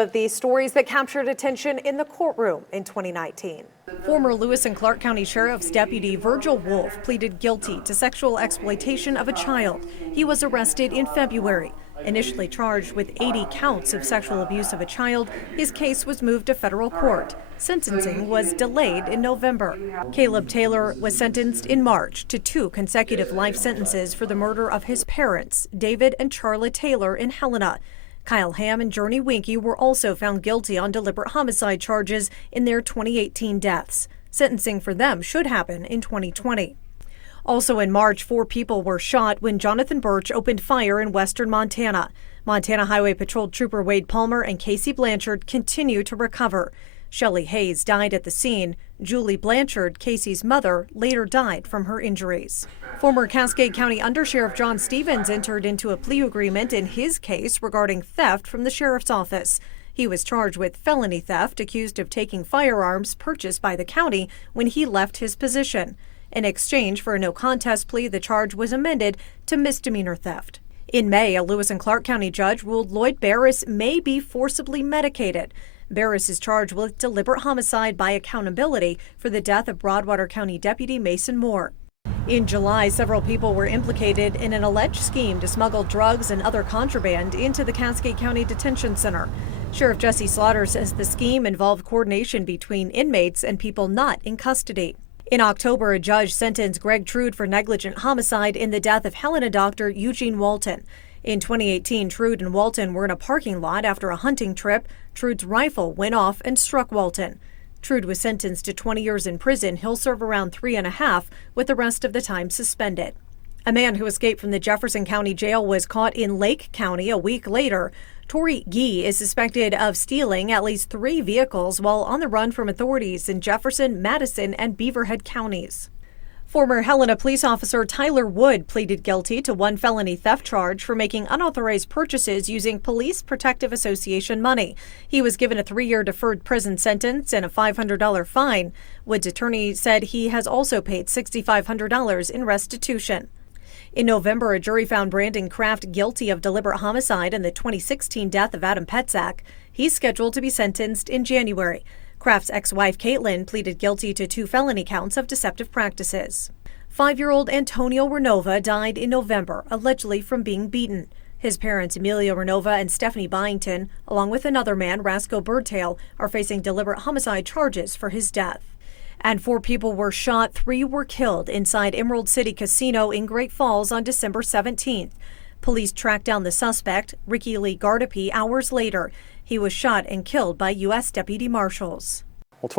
some of these stories that captured attention in the courtroom in 2019. Former Lewis and Clark County Sheriff's Deputy Virgil Wolf pleaded guilty to sexual exploitation of a child. He was arrested in February. Initially charged with 80 counts of sexual abuse of a child, his case was moved to federal court. Sentencing was delayed in November. Caleb Taylor was sentenced in March to 2 consecutive life sentences for the murder of his parents, David and Charlotte Taylor, in Helena. Kyle Ham and Journey Winkie were also found guilty on deliberate homicide charges in their 2018 deaths. Sentencing for them should happen in 2020. Also in March, 4 people were shot when Jonathan Birch opened fire in western Montana. Montana Highway Patrol Trooper Wade Palmer and Casey Blanchard continue to recover. Shelley Hayes died at the scene. Julie Blanchard, Casey's mother, later died from her injuries. Former Cascade County Undersheriff John Stevens entered into a plea agreement in his case regarding theft from the sheriff's office. He was charged with felony theft, accused of taking firearms purchased by the county when he left his position. In exchange for a no-contest plea, the charge was amended to misdemeanor theft. In May, a Lewis and Clark County judge ruled Lloyd Barris may be forcibly medicated. Barris is charged with deliberate homicide by accountability for the death of Broadwater County Deputy Mason Moore. In July, several people were implicated in an alleged scheme to smuggle drugs and other contraband into the Cascade County Detention Center. Sheriff Jesse Slaughter says the scheme involved coordination between inmates and people not in custody. In October, a judge sentenced Greg Trude for negligent homicide in the death of Helena doctor Eugene Walton. In 2018, Trude and Walton were in a parking lot after a hunting trip. Trude's rifle went off and struck Walton. Trude was sentenced to 20 years in prison. He'll serve around 3.5, with the rest of the time suspended. A man who escaped from the Jefferson County Jail was caught in Lake County a week later. Tori Gee is suspected of stealing at least 3 vehicles while on the run from authorities in Jefferson, Madison, and Beaverhead counties. Former Helena police officer Tyler Wood pleaded guilty to 1 felony theft charge for making unauthorized purchases using Police Protective Association money. He was given a 3-year deferred prison sentence and a $500 fine. Wood's attorney said he has also paid $6,500 in restitution. In November, a jury found Brandon Kraft guilty of deliberate homicide in the 2016 death of Adam Petzak. He's scheduled to be sentenced in January. Kraft's ex-wife, Caitlin, pleaded guilty to 2 felony counts of deceptive practices. 5-year-old Antonio Renova died in November, allegedly from being beaten. His parents, Emilio Renova and Stephanie Byington, along with another man, Rasco Birdtail, are facing deliberate homicide charges for his death. And 4 people were shot, 3 were killed inside Emerald City Casino in Great Falls on December 17th. Police tracked down the suspect, Ricky Lee Gardapi, hours later. He was shot and killed by U.S. deputy marshals. Well,